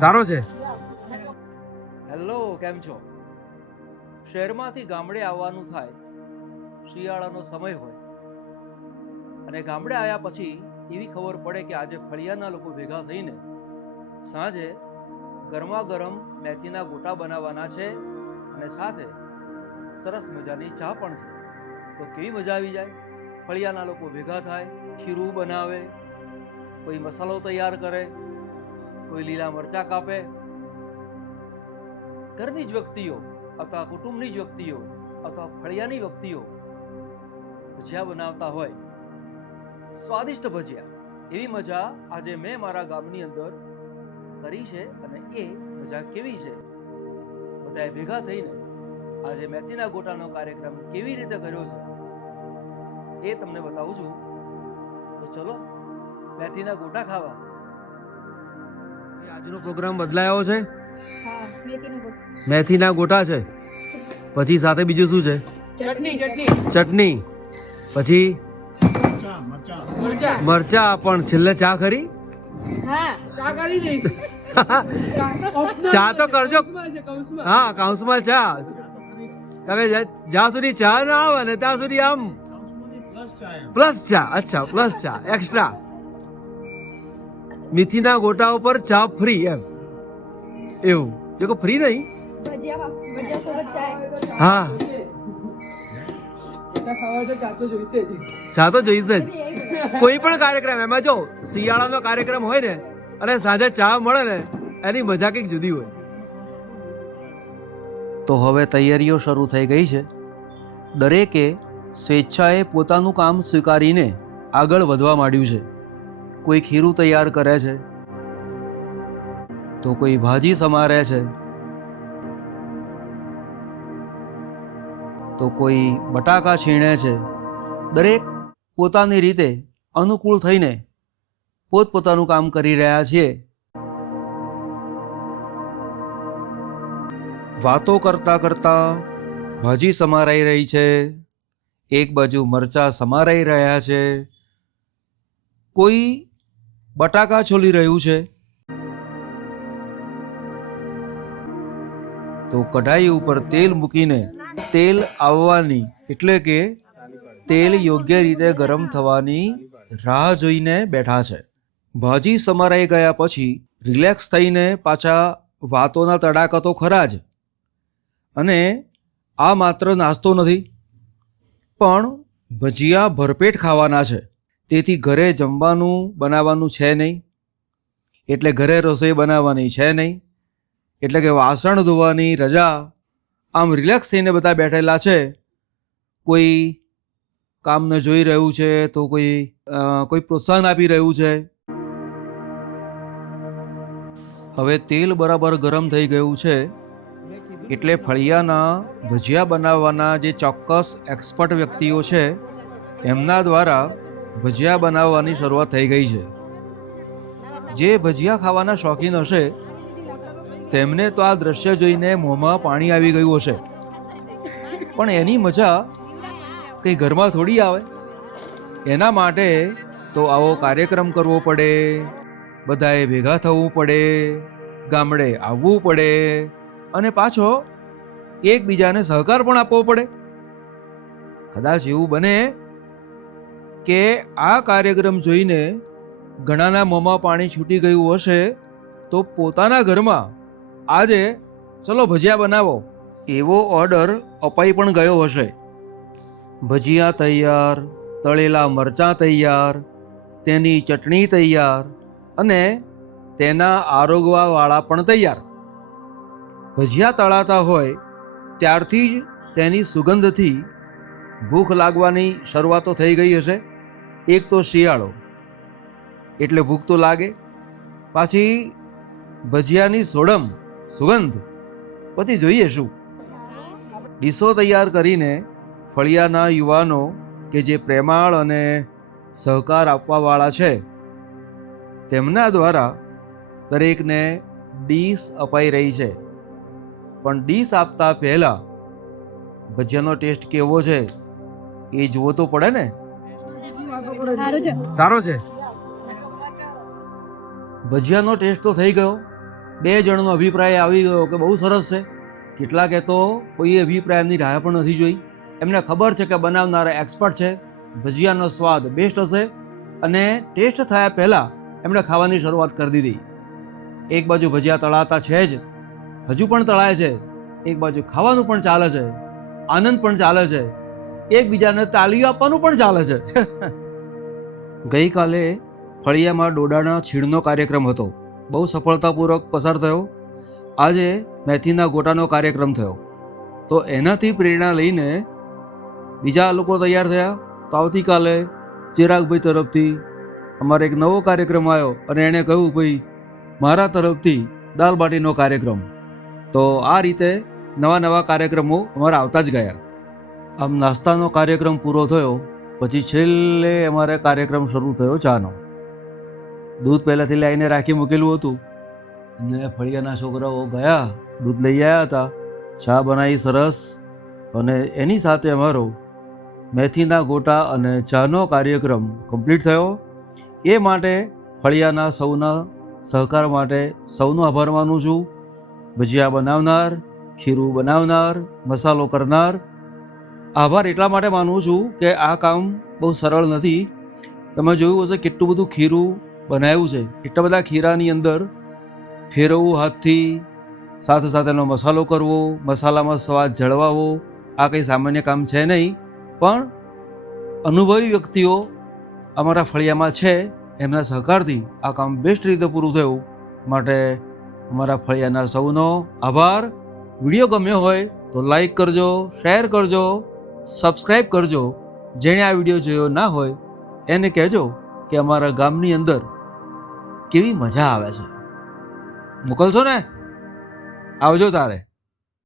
સારો છે. હેલો, કેમ છો? શહેરમાંથી ગામડે આવવાનું થાય, શિયાળાનો સમય હોય અને ગામડે આવ્યા પછી એવી ખબર પડે કે આજે ફળિયાના લોકો ભેગા થઈને સાંજે ગરમા ગરમ મેથીના ગોટા બનાવવાના છે અને સાથે સરસ મજાની ચા પણ છે. તો કેવી મજા આવી જાય. ફળિયાના લોકો ભેગા થાય, ખીરું બનાવે, કોઈ મસાલો તૈયાર કરે, કોઈ લીલા મરચાં કાપે. ઘરની જ વ્યક્તિઓ અથવા કુટુંબની જ વ્યક્તિઓ અથવા ફળિયાની વ્યક્તિઓ ભજીયા બનાવતા હોય, સ્વાદિષ્ટ ભજીયા. એવી મજા આજે મેં મારા ગામની અંદર કરી છે અને એ મજા કેવી છે, બધાએ ભેગા થઈને આજે મેથીના ગોટાનો કાર્યક્રમ કેવી રીતે કર્યો છે એ તમને બતાવું છું. તો ચલો મેથીના ગોટા ખાવા. આજનો પ્રોગ્રામ બદલાયો છે. મેથીના ગોટા છે, પછી સાથે બીજું શું છે? ચટણી, પછી મરચા. પણ છેલ્લે ચા ખરી? ચા તો કરજો. હા, કાઉન્સમાં ચા. જ્યાં સુધી ચા ના આવે ને ત્યાં સુધી આમ પ્લસ ચા. અચ્છા, પ્લસ ચા એક્સ્ટ્રા. મેથીના ગોટા ઉપર ચા ફ્રી એમ એવું? જો ફ્રી નહીં. હા, ચા તો જોઈશે જ. કોઈ પણ કાર્યક્રમ, એમાં જો શિયાળાનો કાર્યક્રમ હોય ને અને સાંજે ચા મળે ને એની મજા કંઈક જુદી હોય. તો હવે તૈયારીઓ શરૂ થઈ ગઈ છે. દરેકે સ્વેચ્છાએ પોતાનું કામ સ્વીકારીને આગળ વધવા માંડ્યું છે. કોઈ ખીરું તૈયાર કરે છે, તો કોઈ ભાજી સમારે છે, તો કોઈ બટાકા છીણે છે. દરેક પોતાની રીતે અનુકૂળ થઈને પોતપોતાનું કામ કરી રહ્યા છીએ. વાતો કરતા કરતા ભાજી સમારાઈ રહી છે, એક બાજુ મરચાં સમારાઈ રહ્યા છે, કોઈ બટાકા છોલી રહ્યું છે, તો કઢાઈ ઉપર તેલ મૂકીને તેલ આવવાની એટલે કે તેલ યોગ્ય રીતે ગરમ થવાની રાહ જોઈને બેઠા છે. ભાજી સમારાઈ ગયા પછી રિલેક્સ થઈને પાછા વાતોના તડાકા તો ખરા જ. અને આ માત્ર નાસ્તો નથી, પણ ભજીયા ભરપેટ ખાવાના છે. તેથી ઘરે જમવાનું બનાવવાનું છે નહીં, એટલે ઘરે રસોઈ બનાવવાની છે નહીં, એટલે કે વાસણ ધોવાની રજા. આમ રિલેક્સ થઈને બધા બેઠેલા છે. કોઈ કામને જોઈ રહ્યું છે, તો કોઈ પ્રોત્સાહન આપી રહ્યું છે. હવે તેલ બરાબર ગરમ થઈ ગયું છે, એટલે ફળિયાના ભજીયા બનાવવાના જે ચોક્કસ એક્સપર્ટ વ્યક્તિઓ છે એમના દ્વારા ભજીયા બનાવવાની શરૂઆત થઈ ગઈ છે. જે ભજીયા ખાવાના શોખીન હશે તેમને તો આ દ્રશ્ય જોઈને મોંમાં પાણી આવી ગયું હશે. પણ એની મજા કંઈ ઘરમાં થોડી આવે. એના માટે તો આવો કાર્યક્રમ કરવો પડે, બધાએ ભેગા થવું પડે, ગામડે આવવું પડે અને પાછો એકબીજાને સહકાર પણ આપવો પડે. કદાચ એવું બને કે આ કાર્યક્રમ જોઈને ઘણાના મોંમાં પાણી છૂટી ગયું હશે, તો પોતાના ઘરમાં આજે ચલો ભજીયા બનાવો એવો ઓર્ડર અપાઈ પણ ગયો હશે. ભજીયા તૈયાર, તળેલા મરચાં તૈયાર, તેની ચટણી તૈયાર અને તેના આરોગવાવાળા પણ તૈયાર. ભજીયા તળાતા હોય ત્યારથી જ તેની સુગંધથી ભૂખ લાગવાની શરૂઆતો થઈ ગઈ હશે. એક તો શિયાળો એટલે ભૂખ તો લાગે, પાછી ભજીયાની સુગંધ, પછી જોઈએ શું. ડીશો તૈયાર કરીને ફળિયાના યુવાનો કે જે પ્રેમાળ અને સહકાર આપવાવાળા છે તેમના દ્વારા દરેકને ડીશ અપાઈ રહી છે. પણ ડીશ આપતા પહેલા ભજીયાનો ટેસ્ટ કેવો છે એ જોવો તો પડે ને. સારો છે. ભજીયાનો ટેસ્ટ તો થઈ ગયો, 2 જણનો અભિપ્રાય આવી ગયો કે બહુ સરસ છે. કેટલાકે તો કોઈ અભિપ્રાય એમની રાહ પણ નથી જોઈ. એમને ખબર છે કે બનાવનારા એક્સપર્ટ છે, ભજીયાનો સ્વાદ બેસ્ટ હશે અને ટેસ્ટ થયા પહેલાં એમણે ખાવાની શરૂઆત કરી દીધી. એક બાજુ ભજીયા તળાતા છે જ, હજુ પણ તળાય છે, એક બાજુ ખાવાનું પણ ચાલે છે, આનંદ પણ ચાલે છે, એકબીજાને તાળીઓ આપવાનું પણ ચાલે છે. ગઈકાલે ફળિયામાં ડોડાના છીણનો કાર્યક્રમ હતો, બહુ સફળતાપૂર્વક પસાર થયો. આજે મેથીના ગોટાનો કાર્યક્રમ થયો, તો એનાથી પ્રેરણા લઈને બીજા લોકો તૈયાર થયા. તો આવતીકાલે ચિરાગભાઈ તરફથી અમારે એક નવો કાર્યક્રમ આવ્યો અને એણે કહ્યું, ભાઈ મારા તરફથી દાલ બાટીનો કાર્યક્રમ. તો આ રીતે નવા નવા કાર્યક્રમો અમારા આવતા જ ગયા. આમ નાસ્તાનો કાર્યક્રમ પૂરો થયો પછી છેલ્લે અમારે કાર્યક્રમ શરૂ થયો ચાનો. દૂધ પહેલાંથી લાવીને રાખી મૂકેલું હતું અને ફળિયાના છોકરાઓ ગયા, દૂધ લઈ આવ્યા હતા, ચા બનાવી સરસ, અને એની સાથે અમારો મેથીના ગોટા અને ચાનો કાર્યક્રમ કમ્પ્લીટ થયો. એ માટે ફળિયાના સૌના સહકાર માટે સૌનો આભાર માનું છું. ભજીયા બનાવનાર, ખીરું બનાવનાર, મસાલો કરનાર, આભાર એટલા માટે માનું છું કે આ કામ બહુ સરળ નથી. તમે જોયું હશે કેટલું બધું ખીરું બનાવ્યું છે, એટલા બધા ખીરાની અંદર ફેરવવું હાથથી, સાથે સાથે એનો મસાલો કરવો, મસાલામાં સ્વાદ જળવાવો, આ કંઈ સામાન્ય કામ છે નહીં. પણ અનુભવી વ્યક્તિઓ અમારા ફળિયામાં છે, એમના સહકારથી આ કામ બેસ્ટ રીતે પૂરું થયું. માટે અમારા ફળિયાના સૌનો આભાર. વિડીયો ગમ્યો હોય તો લાઈક કરજો, શેર કરજો, સબસ્ક્રાઈબ કરજો. જેણે આ વિડીયો જોયો ના હોય એને કહેજો કે અમારા ગામની અંદર કેવી મજા આવે છે. મોકલશો ને? આવજો તારે.